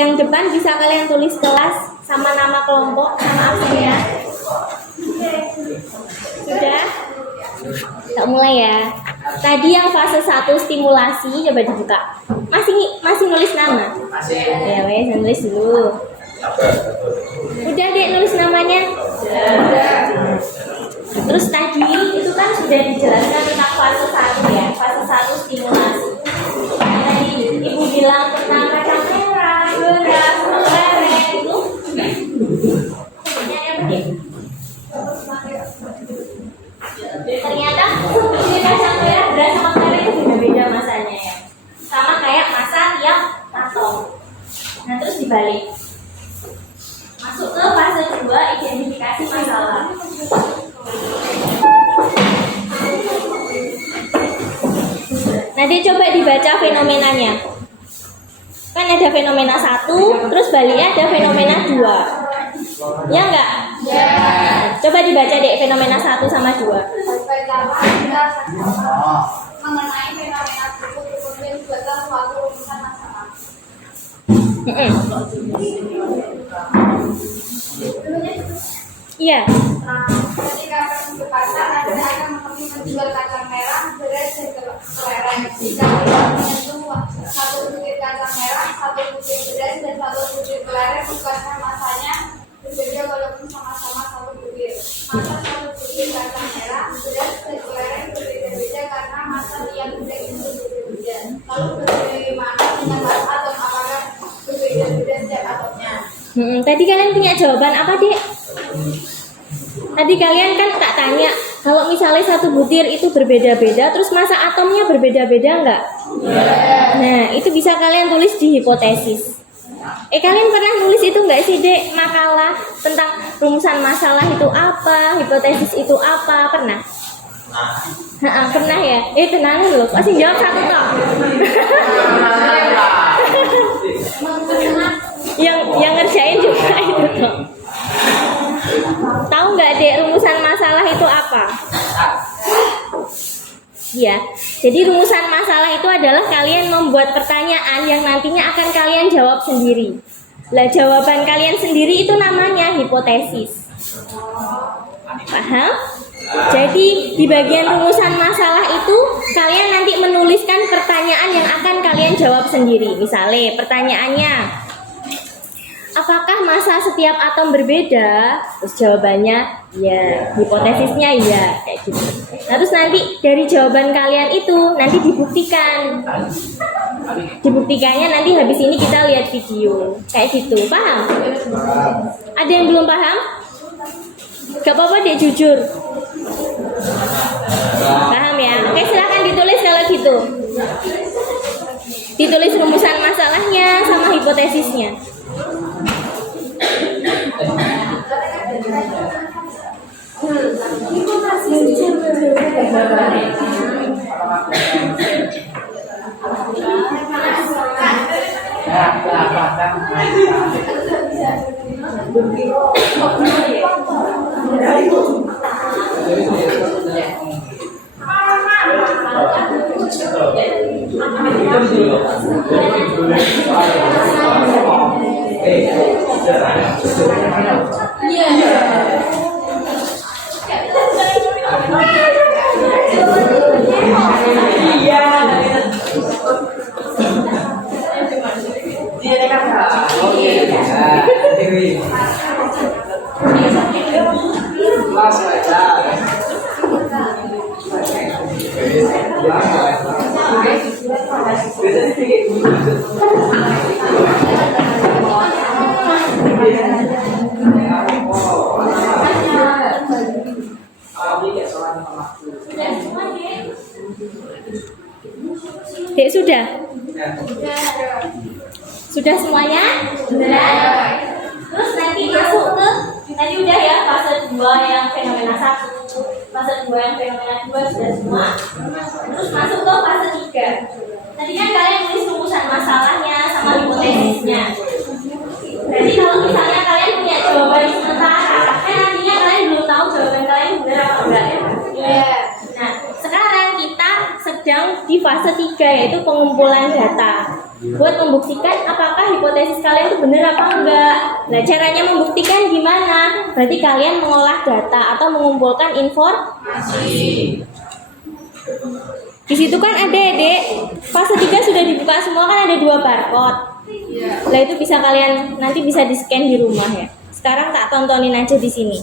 Yang depan bisa kalian tulis kelas sama nama kelompok sama absennya. Sudah? Tak mulai ya. Tadi yang fase 1 stimulasi coba dibuka. Masih nulis nama? Ya, wes nulis dulu. Udah Dek nulis namanya? Terus tadi itu kan sudah dijelaskan tentang fase 1 ya, fase 1 stimulasi. Tadi Ibu bilang tentang kacang merah, beras, lereng itu. Ternyata kacang merah, beras sama lereng itu beda-beda masanya ya. Sama kayak masa tiap atom. Nah terus dibalik. Masuk ke fase 2 identifikasi masalah. Nanti coba dibaca fenomenanya. Kan ada fenomena 1, terus baliknya ada fenomena 2. Ya enggak? Ya. Coba dibaca deh fenomena 1 sama 2. Mengenai fenomena tersebut kemudian dibuatkan suatu rumusan masalah. Iya. Ketika ke pasar ada akan menjual kacang merah, beras dan kelereng. Jika menyentuh satu butir kacang merah, satu butir beras dan satu butir kelereng, bukannya masanya berbeda walaupun sama-sama satu butir. Masa satu butir kacang merah, beras dan kelereng berbeda-beda karena masa yang butir itu berbeda-beda. Lalu bagaimana dengan atom? Apakah berbeda-beda setiap atomnya? Tadi kalian punya jawaban apa, Dek? Tadi kalian kan tak tanya, kalau misalnya satu butir itu berbeda-beda, terus masa atomnya berbeda-beda enggak? Nah, itu bisa kalian tulis di hipotesis. Kalian pernah nulis itu enggak sih, Dek? Makalah tentang rumusan masalah itu apa, hipotesis itu apa, pernah? Pernah ya? Tenang loh, pasti jawab satu toh. yang ngerjain juga itu toh. Tahu nggak Dek rumusan masalah itu apa? Ya, jadi rumusan masalah itu adalah kalian membuat pertanyaan yang nantinya akan kalian jawab sendiri. Lah jawaban kalian sendiri itu namanya hipotesis. Paham? Jadi di bagian rumusan masalah itu kalian nanti menuliskan pertanyaan yang akan kalian jawab sendiri. Misalnya pertanyaannya, apakah massa setiap atom berbeda? Terus jawabannya ya, hipotesisnya ya, kayak gitu. Nah, terus nanti dari jawaban kalian itu nanti dibuktikan. Dibuktikannya nanti habis ini kita lihat video. Kayak gitu, paham? Ada yang belum paham? Gak apa-apa Dek, jujur. Paham ya? Oke, silakan ditulis kalau gitu. Ditulis rumusan masalahnya sama hipotesisnya. Dek, sudah? Sudah semuanya? Sudah. Terus nanti masuk ke tadi udah ya fase 2 yang fenomena 1, fase 2 yang fenomena 2 sudah semua. Terus masuk ke fase 3. Tadi kan kalian tulis rumusan masalahnya sama hipotesisnya. Jadi kalau misalnya kalian punya jawaban sementara, kan nantinya kalian belum tahu jawaban kalian benar apa enggak ya? Iya. Nah, sekarang kita sedang di fase 3 yaitu pengumpulan data. buat membuktikan apakah hipotesis kalian itu benar apa enggak. Nah, caranya membuktikan gimana? Berarti kalian mengolah data atau mengumpulkan informasi. Di situ kan ada fase 3 sudah dibuka semua, kan ada 2 barcode. Nah, itu bisa kalian nanti bisa di-scan di rumah ya. Sekarang tak tontonin aja di sini.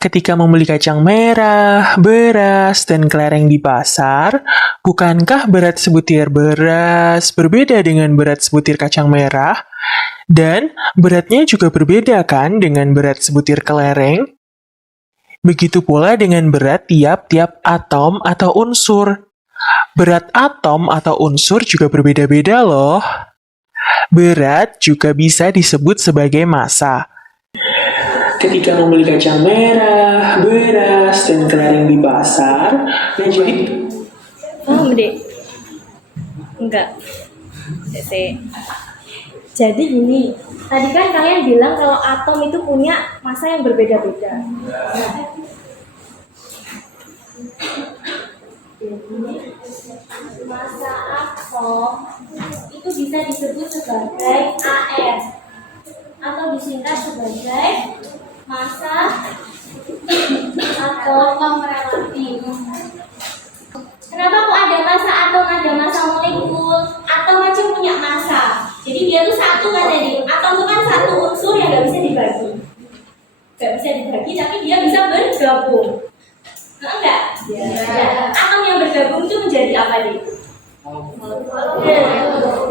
Ketika membeli kacang merah, beras, dan kelereng di pasar, bukankah berat sebutir beras berbeda dengan berat sebutir kacang merah? Dan beratnya juga berbeda kan dengan berat sebutir kelereng? Begitu pula dengan berat tiap-tiap atom atau unsur. Berat atom atau unsur juga berbeda-beda loh. Berat juga bisa disebut sebagai massa. Ketika membeli kacang merah, beras, dan kelereng di pasar, nah jadi... Paham, Dek? Enggak. Jadi gini, tadi kan kalian bilang kalau atom itu punya massa yang berbeda-beda. Massa atom itu bisa disebut sebagai AR atau disingkat sebagai massa atom relatif. Kenapa kok ada massa atom, ada massa molekul? Atom aja punya massa. Jadi dia tuh satu kan tadi. Atom itu kan satu unsur yang nggak bisa dibagi. Nggak bisa dibagi, tapi dia bisa bergabung. Nah, enggak? Ya. Atom yang bergabung itu menjadi apa nih?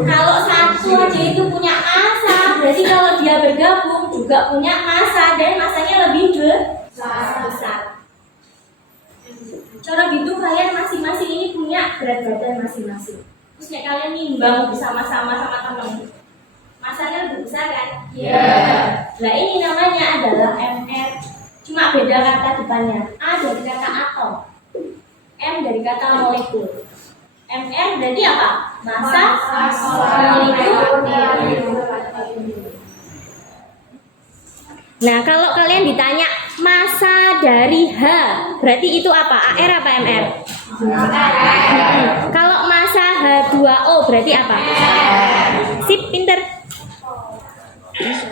Kalau satu aja itu punya massa, berarti kalau dia bergabung juga punya massa dan massanya lebih besar. Cara gitu kalian masing-masing ini punya berat badan masing-masing. Terus ya kalian nimbang bersama-sama sama teman. Massanya lebih besar kan? Iya. Nah ini namanya adalah MR. Cuma beda kata depannya. A dari kata atom, M dari kata molekul. MR berarti apa? Massa molekul. Nah, kalau kalian ditanya massa dari H, berarti itu apa? AR apa MR? Kalau massa H2O berarti apa? Sip, pinter.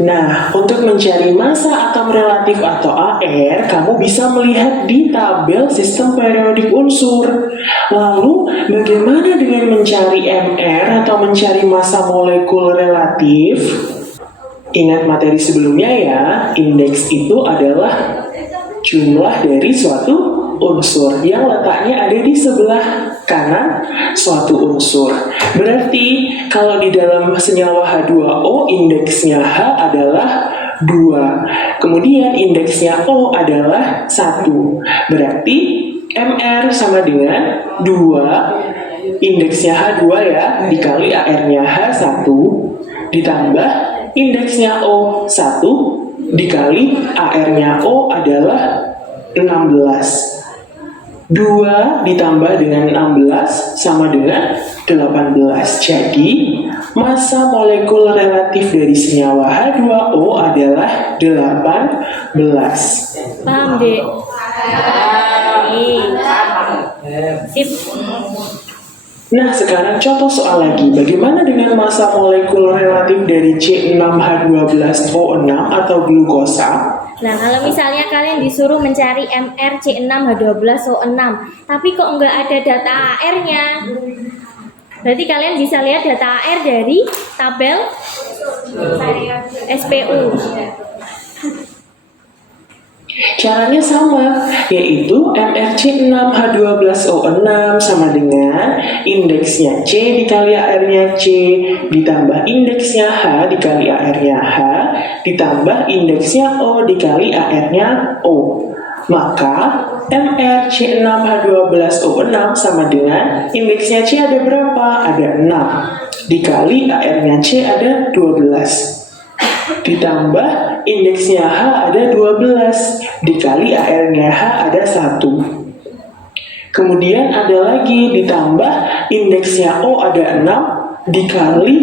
Nah, untuk mencari massa atom relatif atau AR, kamu bisa melihat di tabel sistem periodik unsur. Lalu, bagaimana dengan mencari MR atau mencari massa molekul relatif? Ingat materi sebelumnya ya, indeks itu adalah jumlah dari suatu unsur yang letaknya ada di sebelah kanan suatu unsur. Berarti kalau di dalam senyawa H2O indeksnya H adalah 2. Kemudian indeksnya O adalah 1. Berarti MR sama dengan 2 indeksnya H2 ya dikali AR-nya H1 ditambah indeksnya O 1 dikali AR-nya O adalah 16. 2 ditambah dengan 16 sama dengan 18. Jadi, massa molekul relatif dari senyawa H2O adalah 18. Paham, Dek? Sip. Nah, sekarang contoh soal lagi. Bagaimana dengan massa molekul relatif dari C6H12O6 atau glukosa? Nah, kalau misalnya kalian disuruh mencari MR C6H12O6, tapi kok nggak ada data AR-nya, berarti kalian bisa lihat data AR dari tabel SPU. Caranya sama, yaitu MRC6H12O6 sama dengan indeksnya C dikali AR-nya C, ditambah indeksnya H dikali AR-nya H, ditambah indeksnya O dikali AR-nya O. Maka MRC6H12O6 sama dengan indeksnya C ada berapa? Ada 6, dikali AR-nya C ada 12. Ditambah indeksnya H ada 12 dikali AR-nya H ada 1. Kemudian ada lagi ditambah indeksnya O ada 6 dikali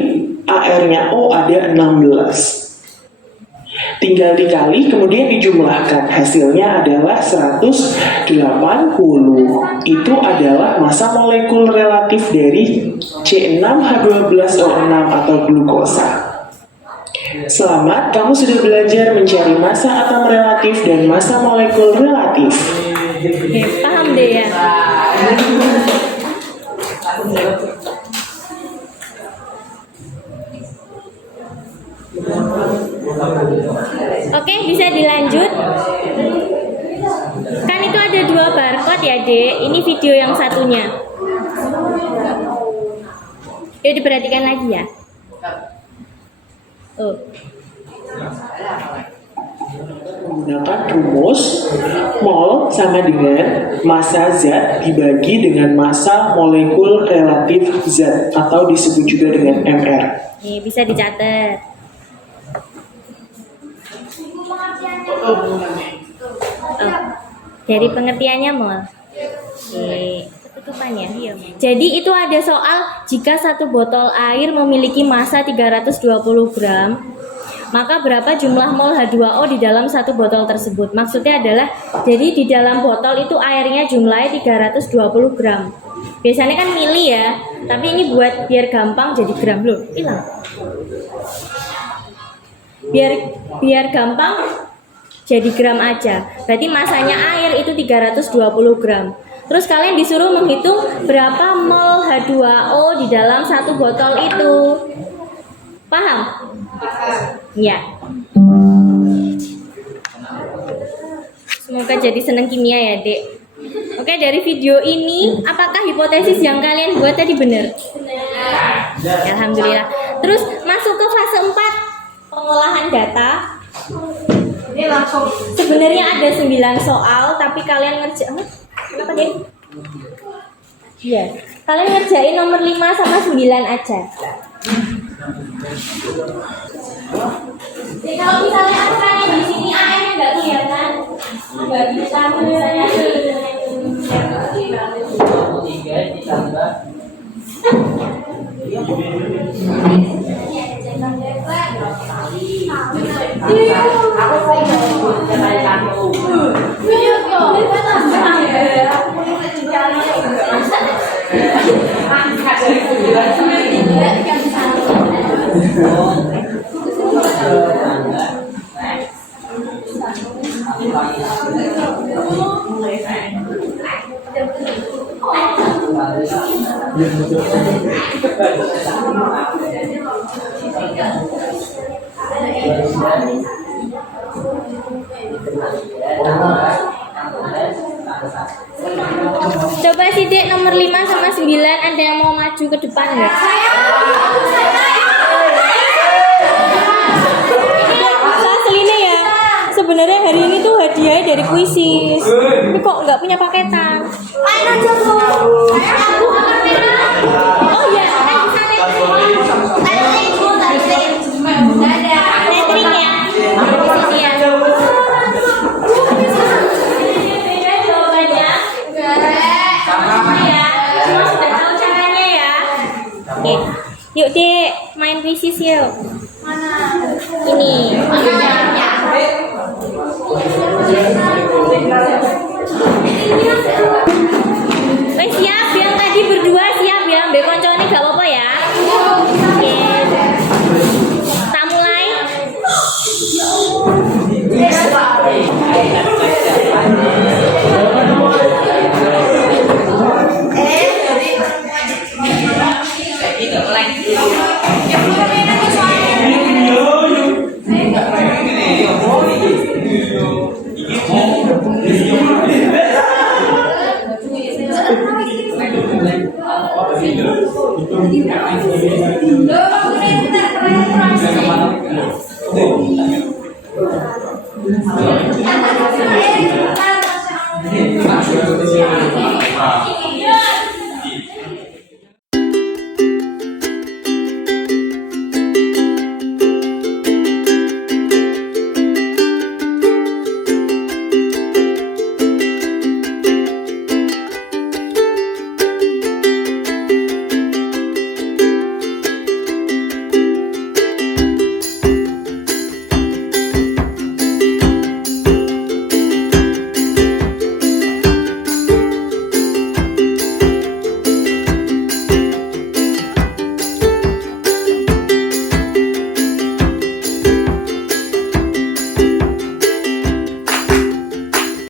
AR-nya O ada 16. Tinggal dikali kemudian dijumlahkan. Hasilnya adalah 180. Itu adalah massa molekul relatif dari C6H12O6 atau glukosa. Selamat, kamu sudah belajar mencari massa atom relatif dan massa molekul relatif. Paham deh ya. Oke, bisa dilanjut. Kan itu ada 2 barcode ya, Dek. Ini video yang satunya. Yuk diperhatikan lagi ya. Oh. Menggunakan rumus mol sama dengan massa zat dibagi dengan massa molekul relatif zat atau disebut juga dengan MR. Nih, bisa dicatat. Oh, dari pengertiannya mol. Oke, tutupannya. Jadi itu ada soal jika satu botol air memiliki massa 320 gram, maka berapa jumlah mol H2O di dalam satu botol tersebut? Maksudnya adalah, jadi di dalam botol itu airnya jumlahnya 320 gram. Biasanya kan mili ya, tapi ini buat biar gampang jadi gram loh. Hilang. Biar gampang jadi gram aja. Berarti masanya air itu 320 gram. Terus kalian disuruh menghitung berapa mol H2O di dalam satu botol itu. Paham? Ya. Semoga jadi seneng kimia ya, Dek. Oke, dari video ini apakah hipotesis yang kalian buat tadi benar? Alhamdulillah. Terus masuk ke fase 4, pengolahan data. Ini langsung sebenarnya ada 9 soal, tapi kalian ngerjain apa deh? Iya. Kalian ngerjain nomor 5 sama 9 aja. Jadi kalau misalnya angkanya di sini AM-nya nggak kelihatan, nggak bisa misalnya 3 ditambah Coba sih Dek, nomor 5 sama 9 ada yang mau maju ke depan nggak? Saya seline ya. Sebenarnya hari ini tuh hadiah dari Kuisis, tapi kok nggak punya paketan. Oh iya, bisa netting ya. Di sini ya. Beda jawabannya. Ya, semua sudah tahu caranya ya. Oke, yuk Dek, main Kuisis yuk.